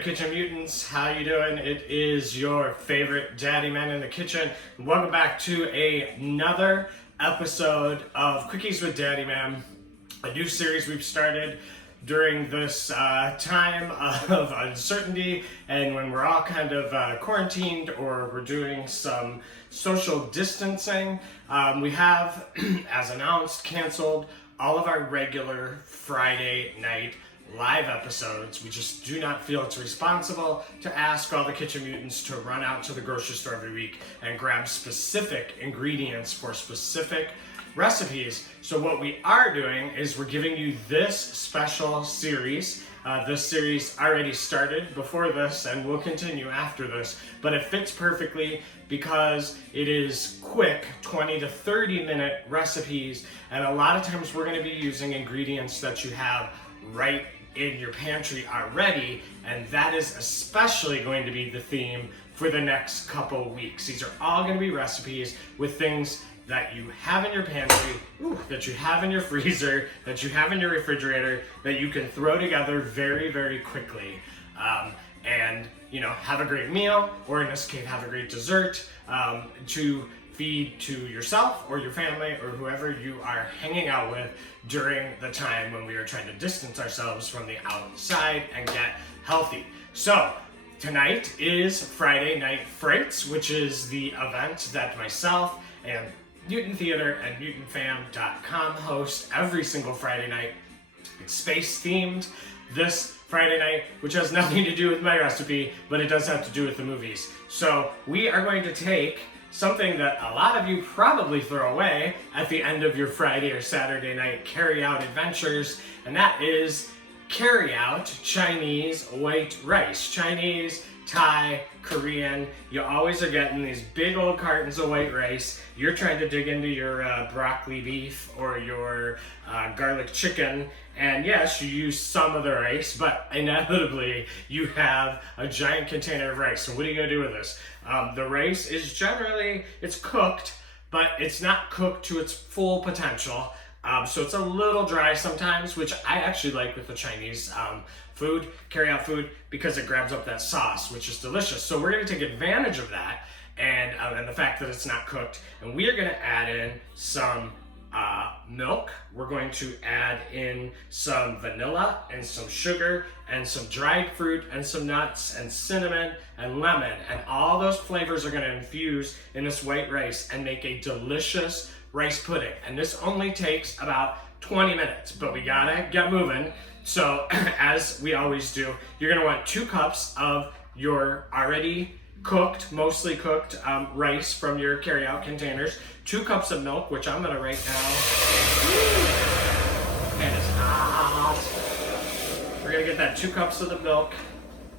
there, Kitchen Mutants. How you doing? It is your favorite Daddyman in the kitchen. Welcome back to another episode of Quickies with Daddyman, a new series we've started during this time of uncertainty and when we're all kind of quarantined or we're doing some social distancing. We have, as announced, canceled all of our regular Friday night live episodes. We just do not feel it's responsible to ask all the Kitchen Mutants to run out to the grocery store every week and grab specific ingredients for specific recipes. So what we are doing is we're giving you this special series. This series already started before this and will continue after this, but it fits perfectly because it is quick 20 to 30 minute recipes, and a lot of times we're going to be using ingredients that you have right in your pantry already, and that is especially going to be the theme for the next couple weeks. These are all going to be recipes with things that you have in your pantry, that you have in your freezer, that you have in your refrigerator, that you can throw together very, very quickly. And, you know, have a great meal, or in this case, have a great dessert to feed to yourself or your family or whoever you are hanging out with during the time when we are trying to distance ourselves from the outside and get healthy. So, tonight is Friday Night Frights, which is the event that myself and Mutant Theater and MutantFam.com host every single Friday night. It's space themed this Friday night, which has nothing to do with my recipe, but it does have to do with the movies. So we are going to take something that a lot of you probably throw away at the end of your Friday or Saturday night carry-out adventures, and that is Carryout Chinese white rice. Chinese, Thai, Korean, you always are getting these big old cartons of white rice. You're trying to dig into your broccoli beef or your garlic chicken, and yes, you use some of the rice, but inevitably you have a giant container of rice. So what are you gonna do with this? The rice is generally, it's cooked, but it's not cooked to its full potential. So it's a little dry sometimes, which I actually like with the Chinese food, carry-out food, because it grabs up that sauce, which is delicious. So we're gonna take advantage of that and the fact that it's not cooked. And we are gonna add in some milk. We're going to add in some vanilla and some sugar and some dried fruit and some nuts and cinnamon and lemon. And all those flavors are gonna infuse in this white rice and make a delicious rice pudding. And this only takes about 20 minutes, but we gotta get moving. So as we always do, you're gonna want 2 cups of your already cooked, mostly cooked rice from your carryout containers, 2 cups of milk, which I'm gonna right now. And it's hot. We're gonna get that 2 cups of the milk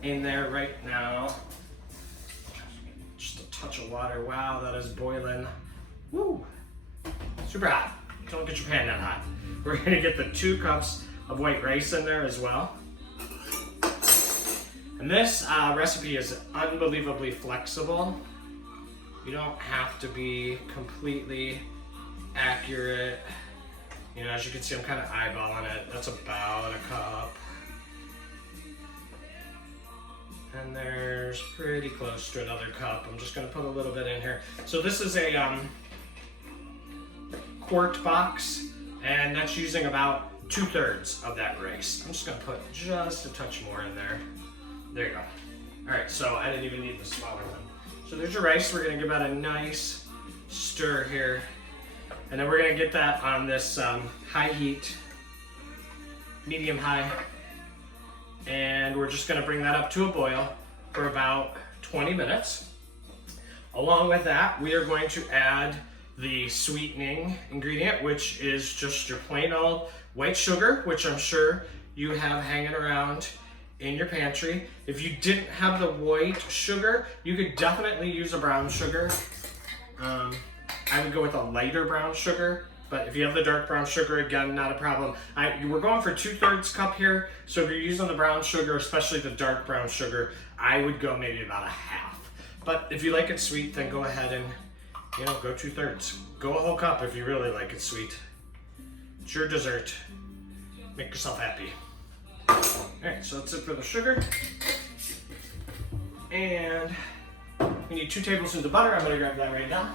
in there right now. Just a touch of water. Wow, that is boiling. Woo! Super hot. Don't get your pan that hot. We're gonna get the 2 cups of white rice in there as well. And this recipe is unbelievably flexible. You don't have to be completely accurate. You know, as you can see, I'm kind of eyeballing it. That's about a cup. And there's pretty close to another cup. I'm just gonna put a little bit in here. So this is a quart box, and that's using about 2/3 of that rice. I'm just gonna put just a touch more in there. There you go. All right, so I didn't even need the smaller one. So there's your rice. We're gonna give that a nice stir here. And then we're gonna get that on this high heat, medium high. And we're just gonna bring that up to a boil for about 20 minutes. Along with that, we are going to add the sweetening ingredient, which is just your plain old white sugar, which I'm sure you have hanging around in your pantry. If you didn't have the white sugar, you could definitely use a brown sugar. I would go with a lighter brown sugar, but if you have the dark brown sugar, again, not a problem. We're going for 2/3 cup here, so if you're using the brown sugar, especially the dark brown sugar, I would go maybe about a half. But if you like it sweet, then go ahead and, you know, go 2/3. Go a whole cup if you really like it sweet. It's your dessert. Make yourself happy. All right, so that's it for the sugar. And we need 2 tablespoons of butter. I'm gonna grab that right now.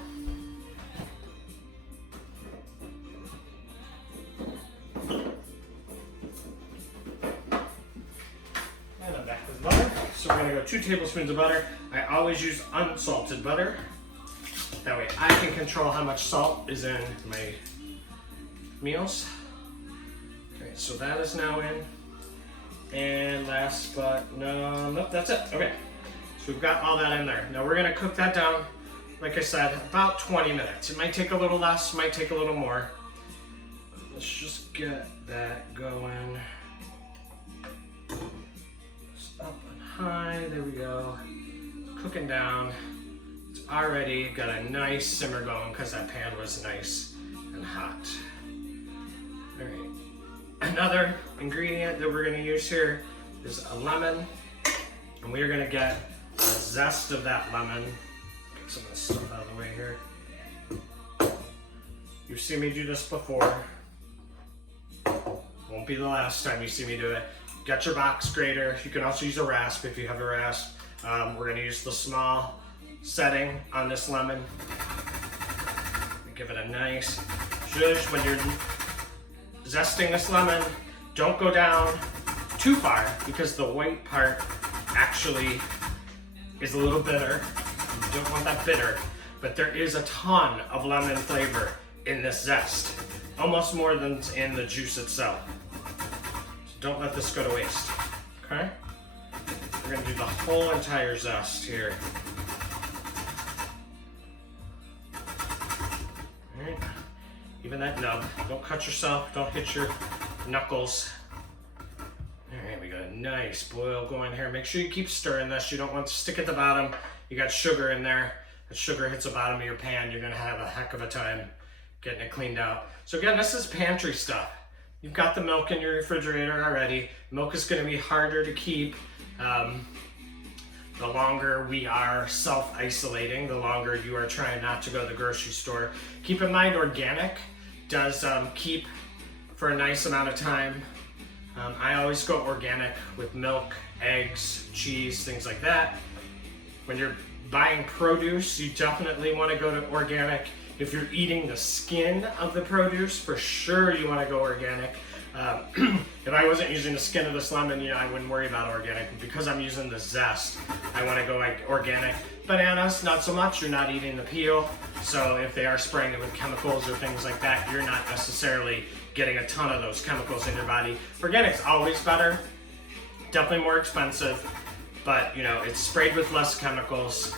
And I'm back with butter. So we're gonna go 2 tablespoons of butter. I always use unsalted butter. That way I can control how much salt is in my meals. Okay, so that is now in. And last but nope, that's it. Okay, so we've got all that in there. Now we're gonna cook that down, like I said, about 20 minutes. It might take a little less, might take a little more. Let's just get that going. Just up and high, there we go. Cooking down. It's already got a nice simmer going because that pan was nice and hot. All right. Another ingredient that we're going to use here is a lemon, and we are going to get the zest of that lemon. Get some of this stuff out of the way here. You've seen me do this before. Won't be the last time you see me do it. Get your box grater. You can also use a rasp if you have a rasp. We're going to use the small setting on this lemon. Give it a nice zhuzh. When you're zesting this lemon, don't go down too far because the white part actually is a little bitter. You don't want that bitter, but there is a ton of lemon flavor in this zest, almost more than in the juice itself. So don't let this go to waste, okay? We're gonna do the whole entire zest here. All right. Even that nub. Don't cut yourself, don't hit your knuckles. All right, we got a nice boil going here. Make sure you keep stirring this. You don't want to stick at the bottom. You got sugar in there. If sugar hits the bottom of your pan, you're gonna have a heck of a time getting it cleaned out. So again, this is pantry stuff. You've got the milk in your refrigerator already. Milk is gonna be harder to keep. The longer we are self-isolating, the longer you are trying not to go to the grocery store. Keep in mind, organic does keep for a nice amount of time. I always go organic with milk, eggs, cheese, things like that. When you're buying produce, you definitely want to go to organic. If you're eating the skin of the produce, for sure you want to go organic. If I wasn't using the skin of this lemon, I wouldn't worry about organic. But because I'm using the zest, I want to go organic. Bananas, not so much. You're not eating the peel. So if they are spraying it with chemicals or things like that, you're not necessarily getting a ton of those chemicals in your body. Organic's always better. Definitely more expensive. But, it's sprayed with less chemicals.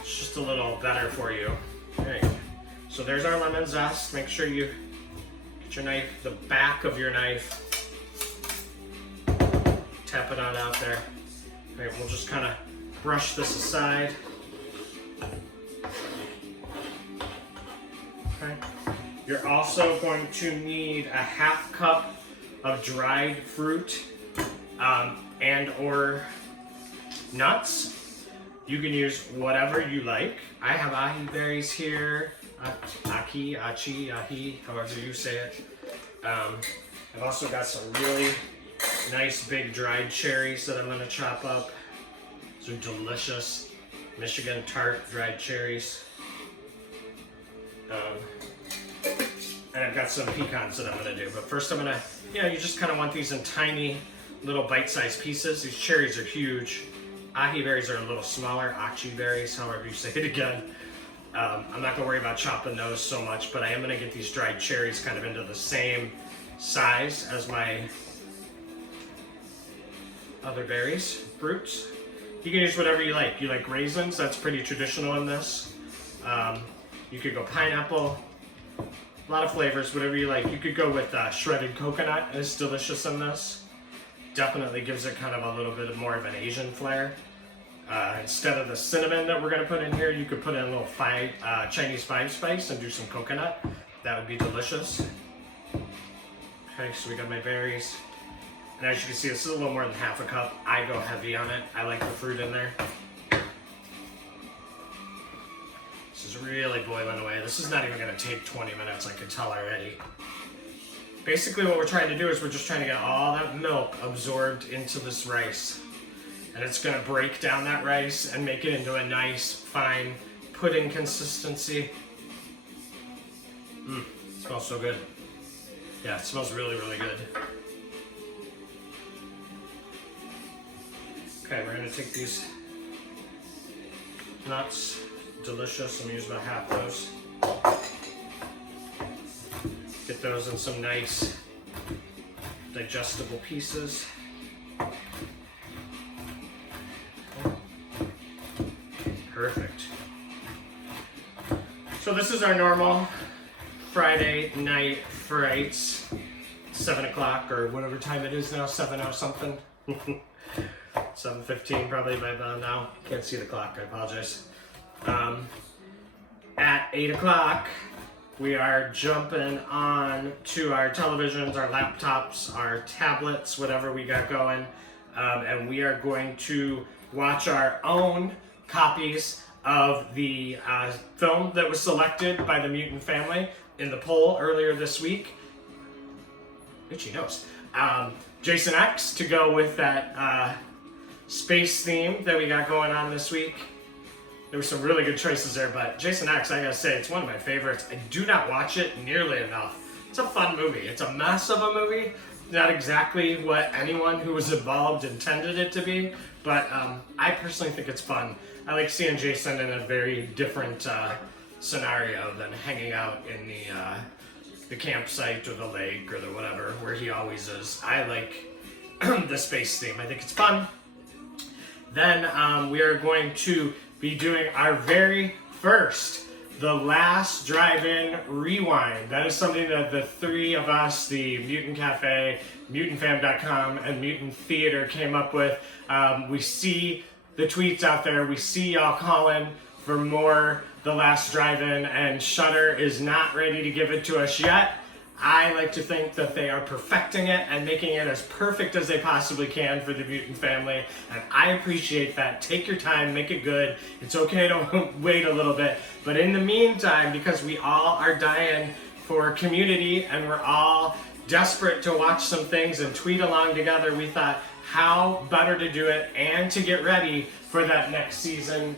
It's just a little better for you. Okay. So there's our lemon zest. Make sure you get your knife, the back of your knife, tap it on out there. All right, we'll just kind of brush this aside. Okay. You're also going to need a 1/2 cup of dried fruit and or nuts. You can use whatever you like. I have ahi berries here. Ahi, however you say it. I've also got some really nice big dried cherries that I'm going to chop up. These are delicious Michigan tart dried cherries. And I've got some pecans that I'm going to do. But first I'm going to, you just kind of want these in tiny little bite-sized pieces. These cherries are huge. Ahi berries are a little smaller. Achi berries, however you say it again. I'm not going to worry about chopping those so much, but I am going to get these dried cherries kind of into the same size as my other berries, fruits. You can use whatever you like. You like raisins? That's pretty traditional in this. You could go pineapple. A lot of flavors, whatever you like. You could go with shredded coconut. It's delicious in this. Definitely gives it kind of a little bit more of an Asian flair. Instead of the cinnamon that we're going to put in here, you could put in a little Chinese 5 spice and do some coconut. That would be delicious. Okay, so we got my berries. And as you can see, this is a little more than 1/2 cup. I go heavy on it. I like the fruit in there. This is really boiling away. This is not even going to take 20 minutes, I can tell already. Basically what we're trying to do is we're just trying to get all that milk absorbed into this rice. and it's gonna break down that rice and make it into a nice, fine pudding consistency. It smells so good. Yeah, it smells really, really good. Okay, we're gonna take these nuts, delicious. I'm gonna use about half those. Get those in some nice digestible pieces. Perfect. So this is our normal Friday night frights. 7 o'clock or whatever time it is now, 7 or something. 7:15 probably by now. Can't see the clock, I apologize. At 8 o'clock, we are jumping on to our televisions, our laptops, our tablets, whatever we got going. And we are going to watch our own copies of the film that was selected by the Mutant family in the poll earlier this week. Itchy nose. Jason X to go with that space theme that we got going on this week. There were some really good choices there, but Jason X, I gotta say, it's one of my favorites. I do not watch it nearly enough. It's a fun movie. It's a mess of a movie. Not exactly what anyone who was involved intended it to be, but I personally think it's fun. I like seeing Jason in a very different scenario than hanging out in the campsite or the lake or the whatever, where he always is. I like the space theme. I think it's fun. Then we are going to be doing our very first The Last Drive-In Rewind. That is something that the three of us, the Mutant Cafe, MutantFam.com, and Mutant Theater came up with. We see the tweets out there. We see y'all calling for more The Last Drive-In, and Shudder is not ready to give it to us yet. I like to think that they are perfecting it and making it as perfect as they possibly can for the Mutant family, and I appreciate that. Take your time, make it good. It's okay to wait a little bit, but in the meantime, because we all are dying for community and we're all desperate to watch some things and tweet along together, we thought, how better to do it and to get ready for that next season,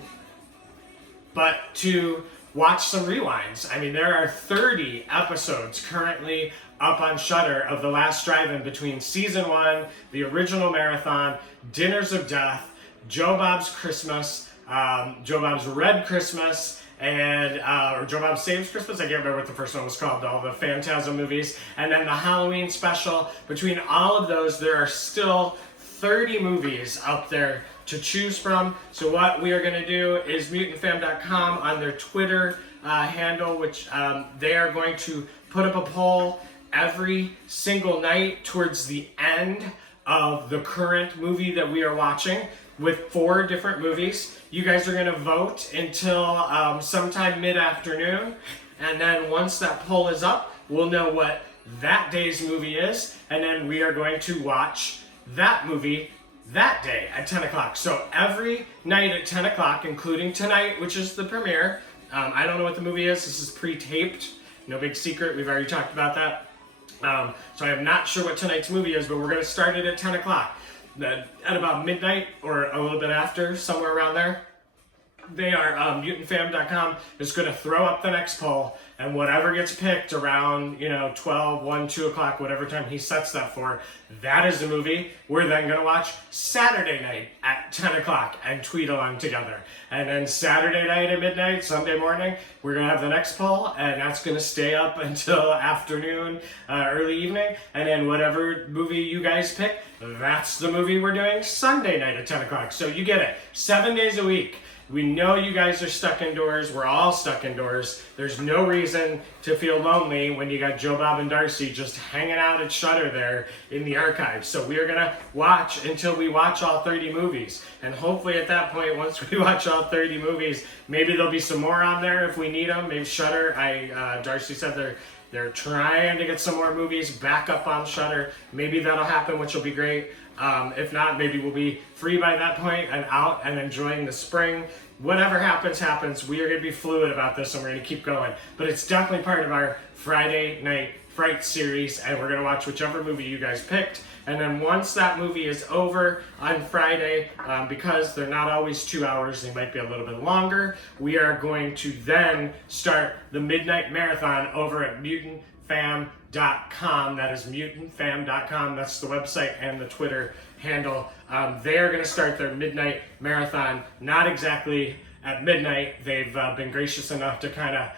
but to watch some rewinds. I mean, there are 30 episodes currently up on Shudder of The Last Drive-In between season 1, the original marathon, Dinners of Death, Joe Bob's Christmas, Joe Bob's Red Christmas, and or Joe Bob Saves Christmas. I can't remember what the first one was called, all the Phantasm movies, and then the Halloween special. Between all of those, there are still 30 movies out there to choose from. So what we are going to do is MutantFam.com on their Twitter handle, which they are going to put up a poll every single night towards the end of the current movie that we are watching, with 4 different movies. You guys are going to vote until sometime mid-afternoon, and then once that poll is up, we'll know what that day's movie is, and then we are going to watch that movie that day at 10 o'clock. So every night at 10 o'clock, including tonight, which is the premiere. I don't know what the movie is. This is pre-taped. No big secret. We've already talked about that. So I'm not sure what tonight's movie is, but we're going to start it at 10 o'clock. At about midnight or a little bit after, somewhere around there. They are, MutantFam.com is going to throw up the next poll, and whatever gets picked around, 12, 1, 2 o'clock, whatever time he sets that for, that is the movie we're then going to watch Saturday night at 10 o'clock and tweet along together. And then Saturday night at midnight, Sunday morning, we're going to have the next poll, and that's going to stay up until afternoon, early evening. And then whatever movie you guys pick, that's the movie we're doing Sunday night at 10 o'clock. So you get it. 7 days a week. We know you guys are stuck indoors. We're all stuck indoors. There's no reason to feel lonely when you got Joe Bob and Darcy just hanging out at Shudder there in the archives. So we are going to watch until we watch all 30 movies. And hopefully at that point, once we watch all 30 movies, maybe there'll be some more on there if we need them. Maybe Shudder, Darcy said they're trying to get some more movies back up on Shudder. Maybe that'll happen, which will be great. If not, maybe we'll be free by that point and out and enjoying the spring. Whatever happens, happens. We are going to be fluid about this, and we're going to keep going. But it's definitely part of our Friday night Fright series, and we're gonna watch whichever movie you guys picked. And then once that movie is over on Friday, because they're not always 2 hours, they might be a little bit longer, we are going to then start the midnight marathon over at mutantfam.com. That is mutantfam.com. That's the website and the Twitter handle. They are going to start their midnight marathon, not exactly at midnight. They've been gracious enough to kind of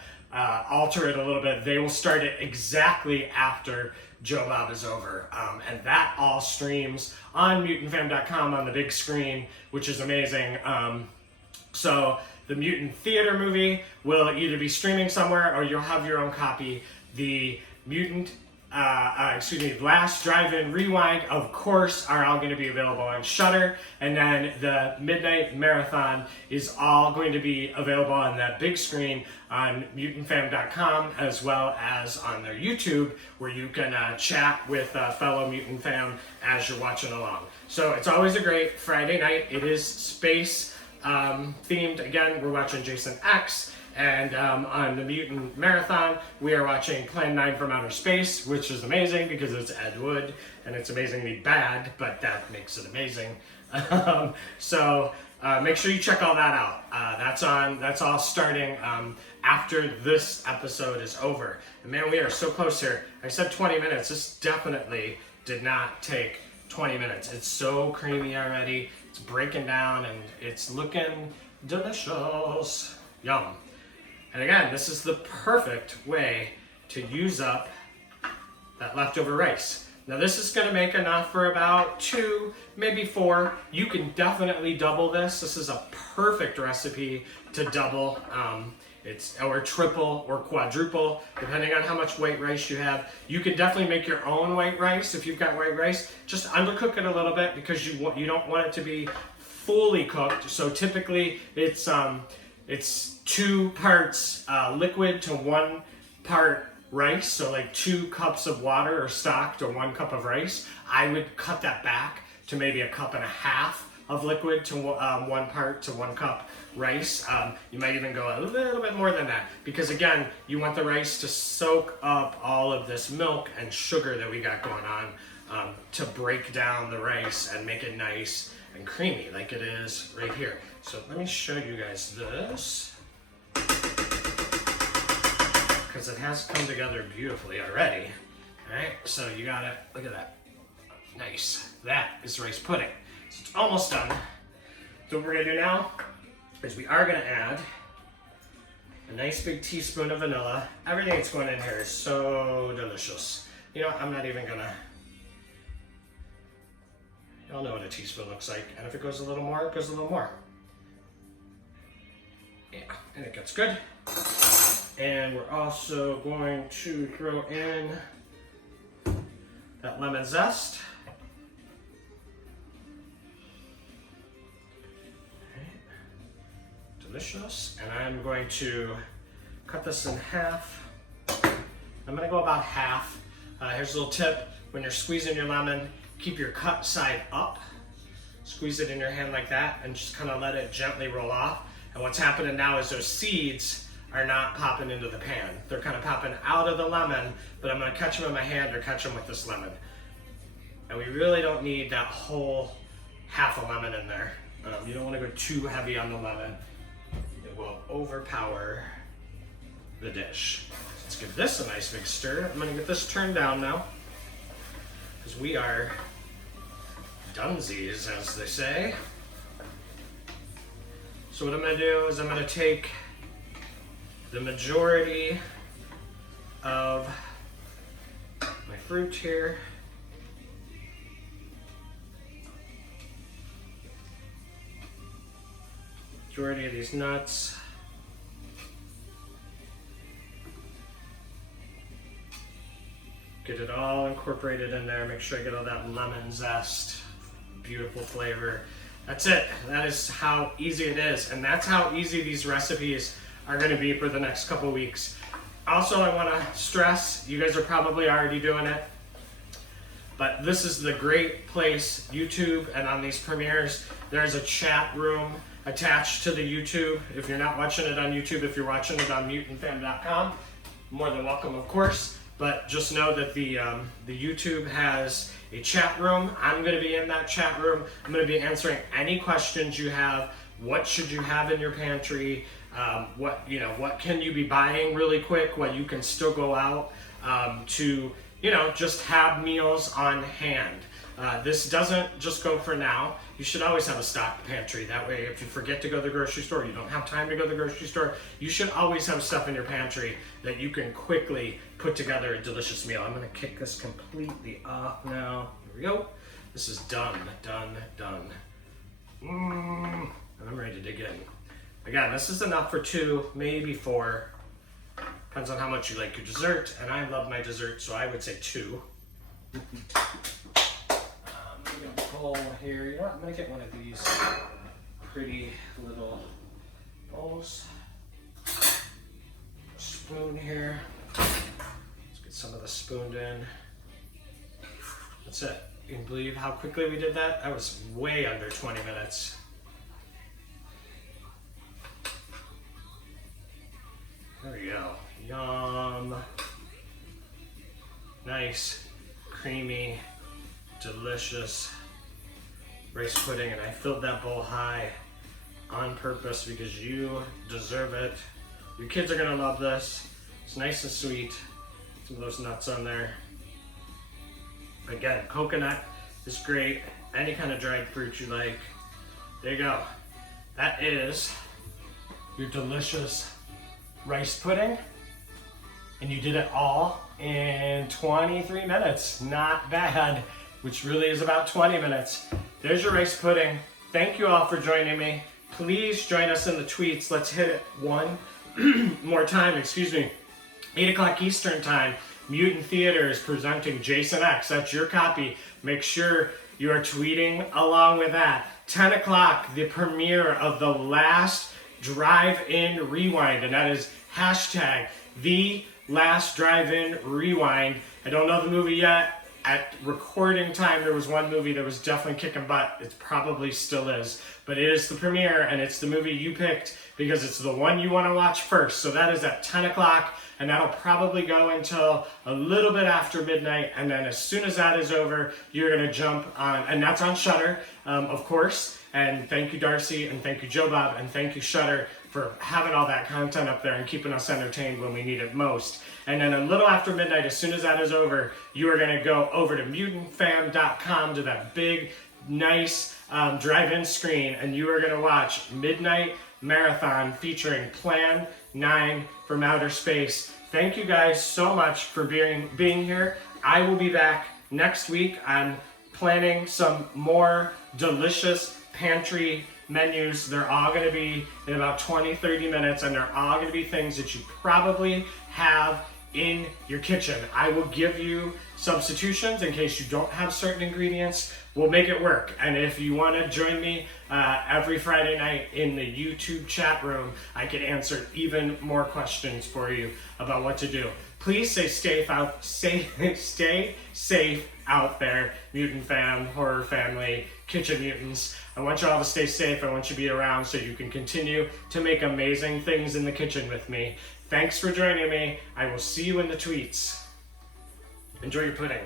alter it a little bit. They will start it exactly after Joe Bob is over. And that all streams on mutantfam.com on the big screen, which is amazing. So the Mutant Theater movie will either be streaming somewhere or you'll have your own copy. The Last Drive-In Rewind, of course, are all going to be available on Shudder, and then the Midnight Marathon is all going to be available on that big screen on mutantfam.com, as well as on their YouTube, where you can chat with fellow Mutant fam as you're watching along. So it's always a great Friday night. It is space themed. Again, we're watching Jason X. And on the Mutant Marathon, we are watching Plan 9 from Outer Space, which is amazing because it's Ed Wood, and it's amazingly bad, but that makes it amazing. So make sure you check all that out. That's all starting after this episode is over. And man, we are so close here. I said 20 minutes. This definitely did not take 20 minutes. It's so creamy already. It's breaking down, and it's looking delicious. Yum. And again, this is the perfect way to use up that leftover rice. Now this is going to make enough for about 2, maybe 4. You can definitely double this. This is a perfect recipe to double. Or triple or quadruple, depending on how much white rice you have. You can definitely make your own white rice if you've got white rice. Just undercook it a little bit because you don't want it to be fully cooked. So typically it's 2 parts liquid to 1 part rice, so like 2 cups of water or stock to 1 cup of rice. I would cut that back to maybe 1.5 cups of liquid to 1 part to 1 cup rice. You might even go a little bit more than that, because again, you want the rice to soak up all of this milk and sugar that we got going on to break down the rice and make it nice and creamy like it is right here. So let me show you guys this, because it has come together beautifully already. All right, so you got it. Look at that. Nice. That is rice pudding. So it's almost done. So what we're gonna do now is we are gonna add a nice big teaspoon of vanilla. Everything that's going in here is so delicious. You know, I'm not even gonna, y'all know what a teaspoon looks like. And if it goes a little more, it goes a little more. Yeah, and it gets good. And we're also going to throw in that lemon zest. Okay. Delicious. And I'm going to cut this in half. I'm going to go about half. Here's a little tip. When you're squeezing your lemon, keep your cut side up. Squeeze it in your hand like that and just kind of let it gently roll off. And what's happening now is those seeds are not popping into the pan. They're kind of popping out of the lemon, but I'm gonna catch them in my hand or catch them with this lemon. And we really don't need that whole half a lemon in there. You don't wanna go too heavy on the lemon. It will overpower the dish. Let's give this a nice big stir. I'm gonna get this turned down now, because we are dunsies, as they say. So what I'm gonna do is I'm gonna take the majority of my fruit here. Majority of these nuts. Get it all incorporated in there. Make sure I get all that lemon zest. Beautiful flavor. That's it. That is how easy it is. And that's how easy these recipes are going to be for the next couple weeks. Also, I want to stress, you guys are probably already doing it, but this is the great place, YouTube, and on these premieres, there's a chat room attached to the YouTube. If you're not watching it on YouTube, if you're watching it on mutantfam.com, more than welcome, of course. but just know that the YouTube has a chat room. I'm going to be in that chat room. I'm going to be answering any questions you have. What should you have in your pantry? What can you be buying really quick? What you can still go out to just have meals on hand. This doesn't just go for now. You should always have a stocked pantry. That way, if you forget to go to the grocery store, you don't have time to go to the grocery store, you should always have stuff in your pantry that you can quickly put together a delicious meal. I'm gonna kick this completely off now. Here we go. This is done. And I'm ready to dig in. Again, this is enough for 2, maybe 4. Depends on how much you like your dessert, and I love my dessert, so I would say 2. Bowl here. You know what? I'm gonna get one of these pretty little bowls. Spoon here. Let's get some of the spooned in. That's it. You can believe how quickly we did that? That was way under 20 minutes. There we go. Yum. Nice, creamy, delicious rice pudding, and I filled that bowl high on purpose because you deserve it. Your kids are gonna love this. It's nice and sweet. Some of those nuts on there. Again, coconut is great. Any kind of dried fruit you like. There you go. That is your delicious rice pudding. And you did it all in 23 minutes. Not bad, which really is about 20 minutes. There's your rice pudding. Thank you all for joining me. Please join us in the tweets. Let's hit it one more time, 8 o'clock Eastern time. Mutant Theater is presenting Jason X. That's your copy. Make sure you are tweeting along with that. 10 o'clock, the premiere of the last Drive-In Rewind, and that is hashtag the last Drive-In Rewind. I don't know the movie yet. At recording time, there was one movie that was definitely kicking butt. It probably still is. But it is the premiere, and it's the movie you picked because it's the one you want to watch first. So that is at 10 o'clock, and that'll probably go until a little bit after midnight. And then as soon as that is over, you're going to jump on, and that's on Shudder, of course. And thank you, Darcy, and thank you, Joe Bob, and thank you, Shudder, for having all that content up there and keeping us entertained when we need it most. And then a little after midnight, as soon as that is over, you are going to go over to mutantfam.com to that big, nice drive-in screen, and you are going to watch Midnight Marathon featuring Plan 9 from Outer Space. Thank you guys so much for being here. I will be back next week. I'm planning some more delicious pantry menus. They're all going to be in about 20-30 minutes, and they're all going to be things that you probably have in your kitchen. I will give you substitutions in case you don't have certain ingredients. We'll make it work. And if you want to join me every Friday night in the YouTube chat room, I can answer even more questions for you about what to do. Please stay safe out there, Mutant Fam, Horror Family, Kitchen Mutants. I want you all to stay safe. I want you to be around so you can continue to make amazing things in the kitchen with me. Thanks for joining me. I will see you in the tweets. Enjoy your pudding.